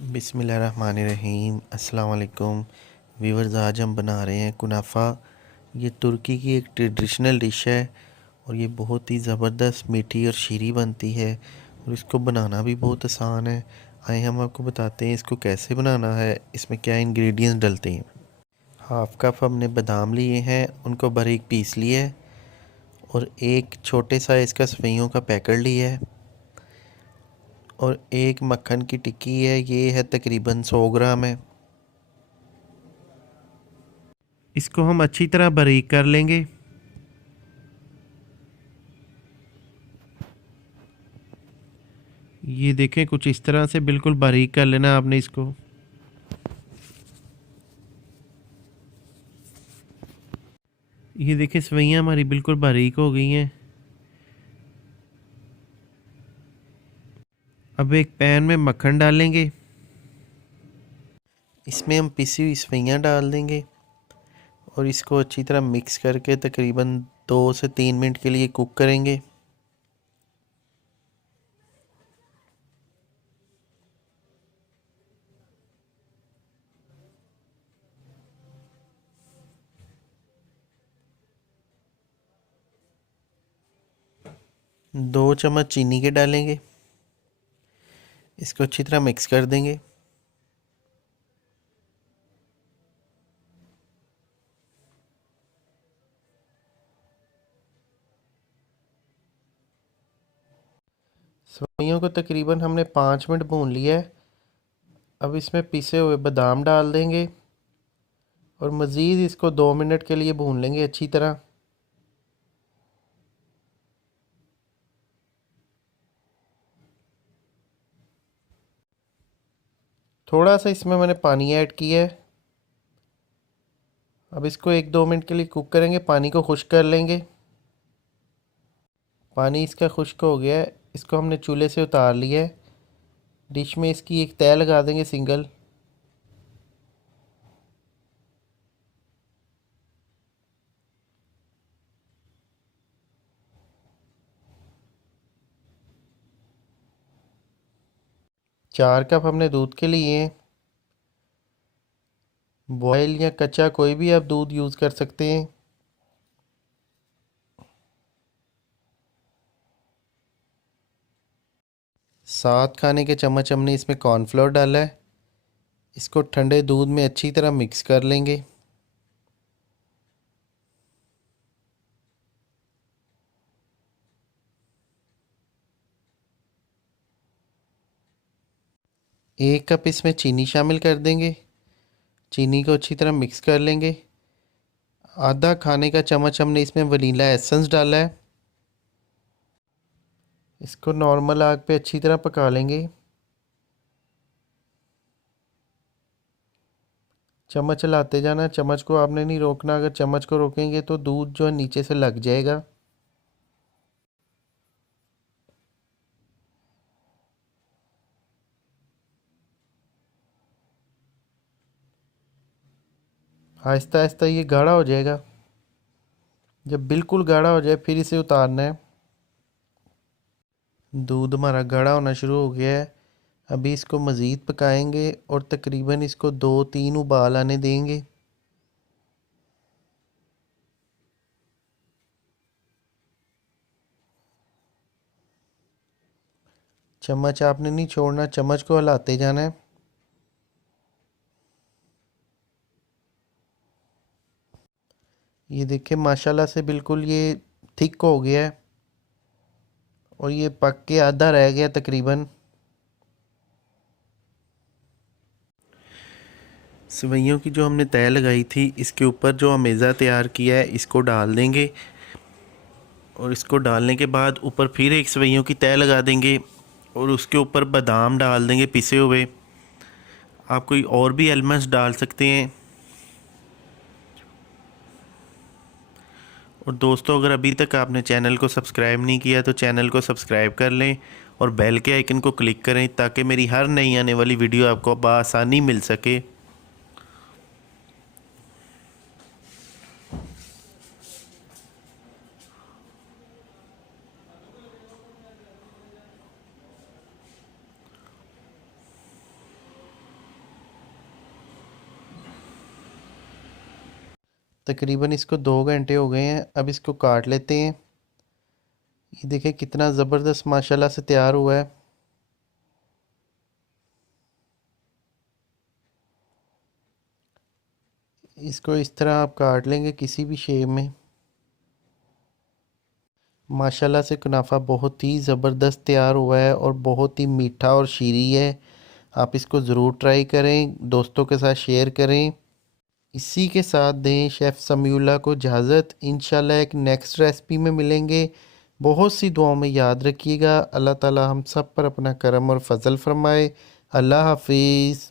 बिस्मिल्लाहिर्रहमानिर्रहीम अस्सलाम वालेकुम व्यूवर्स। आज हम बना रहे हैं कुनाफा। ये तुर्की की एक ट्रेडिशनल डिश है और ये बहुत ही ज़बरदस्त मीठी और शीरी बनती है और इसको बनाना भी बहुत आसान है। आइए हम आपको बताते हैं इसको कैसे बनाना है, इसमें क्या इंग्रेडिएंट्स डलते हैं। हाफ़ कप हमने बादाम लिए हैं, उनको बारीक पीस लिया है और एक छोटे साइज़ का सफेइयों का पैकेट लिया है और एक मक्खन की टिक्की है, ये है तकरीबन 100 ग्राम है। इसको हम अच्छी तरह बारीक कर लेंगे। ये देखें, कुछ इस तरह से बिल्कुल बारीक कर लेना आपने इसको। ये देखें, सवैयाँ हमारी बिल्कुल बारीक हो गई हैं। अब एक पैन में मक्खन डालेंगे, इसमें हम पिसी हुई सवैयाँ डाल देंगे और इसको अच्छी तरह मिक्स करके तकरीबन 2 से 3 मिनट के लिए कुक करेंगे। दो चम्मच चीनी के डालेंगे, इसको अच्छी तरह मिक्स कर देंगे। सवैयों को तकरीबन हमने 5 मिनट भून लिया है। अब इसमें पिसे हुए बादाम डाल देंगे और मज़ीद इसको 2 मिनट के लिए भून लेंगे अच्छी तरह। थोड़ा सा इसमें मैंने पानी ऐड किया है। अब इसको 1-2 मिनट के लिए कुक करेंगे, पानी को खुश्क कर लेंगे। पानी इसका खुश्क हो गया है, इसको हमने चूल्हे से उतार लिया है। डिश में इसकी एक तह लगा देंगे सिंगल। चार कप हमने दूध के लिए हैं। बॉयल या कच्चा कोई भी आप दूध यूज़ कर सकते हैं। 7 खाने के चम्मच हमने इसमें कॉर्नफ्लोर डाला है। इसको ठंडे दूध में अच्छी तरह मिक्स कर लेंगे। एक कप इसमें चीनी शामिल कर देंगे, चीनी को अच्छी तरह मिक्स कर लेंगे। आधा खाने का चम्मच हमने इसमें वनीला एसेंस डाला है। इसको नॉर्मल आग पे अच्छी तरह पका लेंगे। चम्मच चलाते जाना, चम्मच को आपने नहीं रोकना, अगर चम्मच को रोकेंगे तो दूध जो है नीचे से लग जाएगा। आहिस्ता आहिस्ता ये गाढ़ा हो जाएगा। जब बिल्कुल गाढ़ा हो जाए फिर इसे उतारना है। दूध हमारा गाढ़ा होना शुरू हो गया है। अभी इसको मज़ीद पकाएंगे और तकरीबन इसको 2-3 उबाल आने देंगे। चम्मच आपने नहीं छोड़ना, चम्मच को हिलाते जाना है। ये देखिए, माशाल्लाह से बिल्कुल ये थिक हो गया है और ये पक के आधा रह गया तकरीबन। सेवइयों की जो हमने तय लगाई थी, इसके ऊपर जो अमेज़ा तैयार किया है इसको डाल देंगे और इसको डालने के बाद ऊपर फिर एक सेवइयों की तय लगा देंगे और उसके ऊपर बादाम डाल देंगे पिसे हुए। आप कोई और भी एलिमेंट्स डाल सकते हैं। और दोस्तों, अगर अभी तक आपने चैनल को सब्सक्राइब नहीं किया तो चैनल को सब्सक्राइब कर लें और बेल के आइकन को क्लिक करें ताकि मेरी हर नई आने वाली वीडियो आपको बआसानी मिल सके। तकरीबन इसको 2 घंटे हो गए हैं। अब इसको काट लेते हैं। ये देखें कितना ज़बरदस्त माशाल्लाह से तैयार हुआ है। इसको इस तरह आप काट लेंगे किसी भी शेप में। माशाल्लाह से कुनाफा बहुत ही ज़बरदस्त तैयार हुआ है और बहुत ही मीठा और शीरी है। आप इसको ज़रूर ट्राई करें, दोस्तों के साथ शेयर करें। इसी के साथ दें शेफ़ समीउल्लाह को इजाज़त। इंशाल्लाह एक नेक्स्ट रेसिपी में मिलेंगे। बहुत सी दुआओं में याद रखिएगा। अल्लाह ताला हम सब पर अपना करम और फजल फरमाए। अल्लाह हाफिज़।